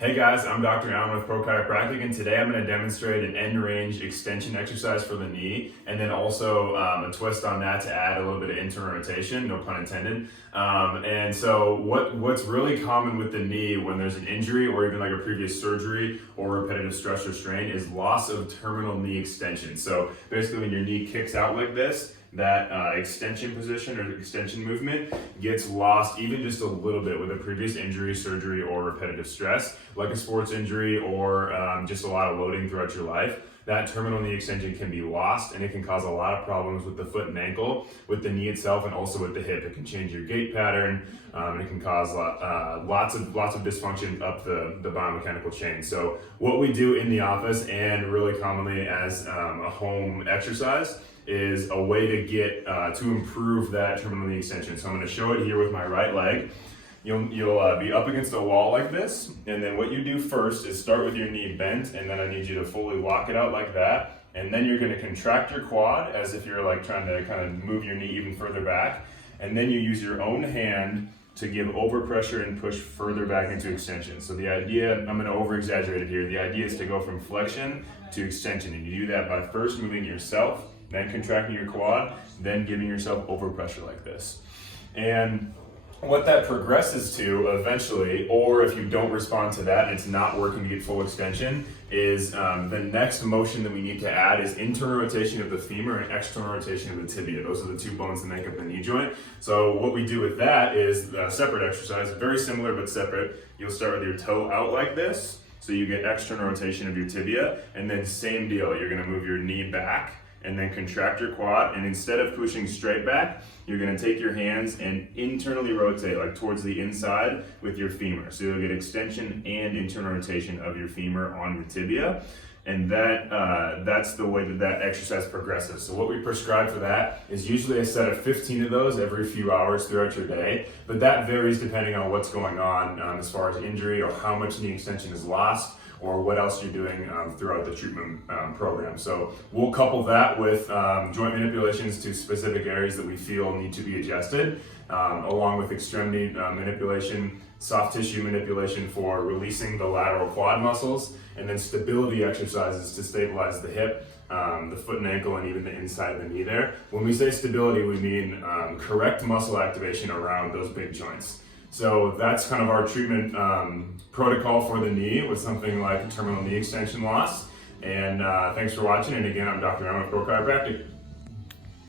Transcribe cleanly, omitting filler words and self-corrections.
Hey guys, I'm Dr. Allen with Pro Chiropractic, and today I'm going to demonstrate an end range extension exercise for the knee, and then also a twist on that to add a little bit of internal rotation, no pun intended. And so what's really common with the knee when there's an injury or even like a previous surgery or repetitive stress or strain is loss of terminal knee extension. So basically when your knee kicks out like this, that extension position or extension movement gets lost even just a little bit with a previous injury, surgery, or repetitive stress, like a sports injury or just a lot of loading throughout your life. That terminal knee extension can be lost, and it can cause a lot of problems with the foot and ankle, with the knee itself, and also with the hip. It can change your gait pattern, and it can cause lots of dysfunction up the biomechanical chain. So what we do in the office and really commonly as a home exercise is a way to get to improve that terminal knee extension. So I'm going to show it here with my right leg. You'll be up against a wall like this, and then what you do first is start with your knee bent, and then I need you to fully lock it out like that, and then you're going to contract your quad as if you're like trying to kind of move your knee even further back, and then you use your own hand to give overpressure and push further back into extension. So the idea, I'm going to over exaggerate it here, the idea is to go from flexion to extension, and you do that by first moving yourself, then contracting your quad, then giving yourself overpressure like this. And what that progresses to eventually, or if you don't respond to that and it's not working to get full extension, is the next motion that we need to add is internal rotation of the femur and external rotation of the tibia. Those are the two bones that make up the knee joint. So what we do with that is a separate exercise, very similar but separate. You'll start with your toe out like this, so you get external rotation of your tibia, and then same deal, you're gonna move your knee back and then contract your quad, and instead of pushing straight back, you're gonna take your hands and internally rotate, like towards the inside with your femur. So you'll get extension and internal rotation of your femur on your tibia, and that's the way that exercise progresses. So what we prescribe for that is usually a set of 15 of those every few hours throughout your day, but that varies depending on what's going on as far as injury or how much knee extension is lost, or what else you're doing throughout the treatment program. So we'll couple that with joint manipulations to specific areas that we feel need to be adjusted, along with extremity manipulation, soft tissue manipulation for releasing the lateral quad muscles, and then stability exercises to stabilize the hip, the foot and ankle, and even the inside of the knee there. When we say stability, we mean correct muscle activation around those big joints. So that's kind of our treatment protocol for the knee with something like terminal knee extension loss. And thanks for watching. And again, I'm Dr. Allen with Pro Chiropractic.